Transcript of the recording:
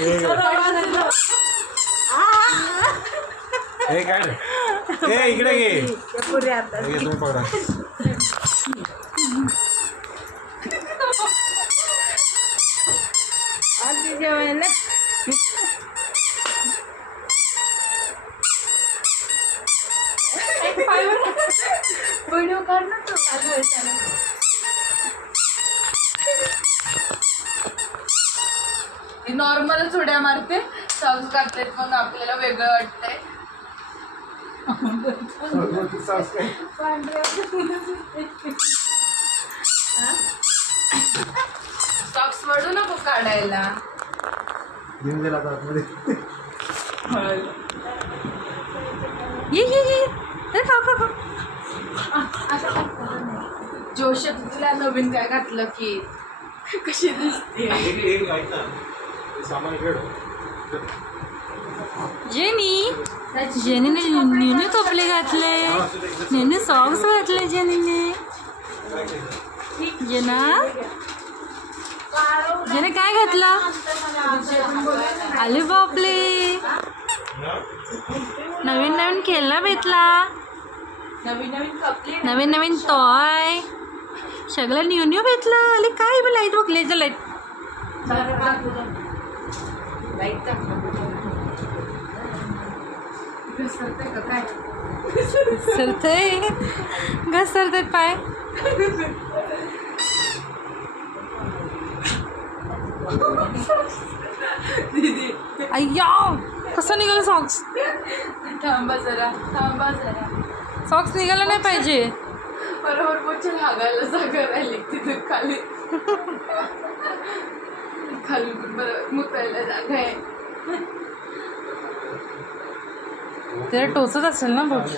हे काय रे? ए इकडे घे. तुम्ही पकडा. जेवायला व्हिडिओ काढ ना तू. नॉर्मलच उड्या मारते, सॉक्स घालते मग आपल्याला वेगळं वाटतंय. सॉक्स वडू नको काढायला. जोश तुला नवीन काय घातलं की कशी दिसते. जेनीने न्यू कपडे घातले, न्यू सॉक्स घातले जेनीने. जेने काय घातलं? आले बापले, नवीन नवीन खेळणं भेटला, नवीन नवीन कपडे, नवीन नवीन टॉय, सगळं न्यू न्यू भेटलं. आले काय लाईट बघले लाईट सरतय घसरतात पाय. अय्या कसं निघालं सॉक्स? थांबा जरा, थांबा जरा. सॉक्स निघाला नाही पाहिजे. बरोबर पोचे लागायला जागा राहिली तिथे खाली. खाली बरोबर मुतायला जागा आहे. त्याला टोचत असेल ना बोट.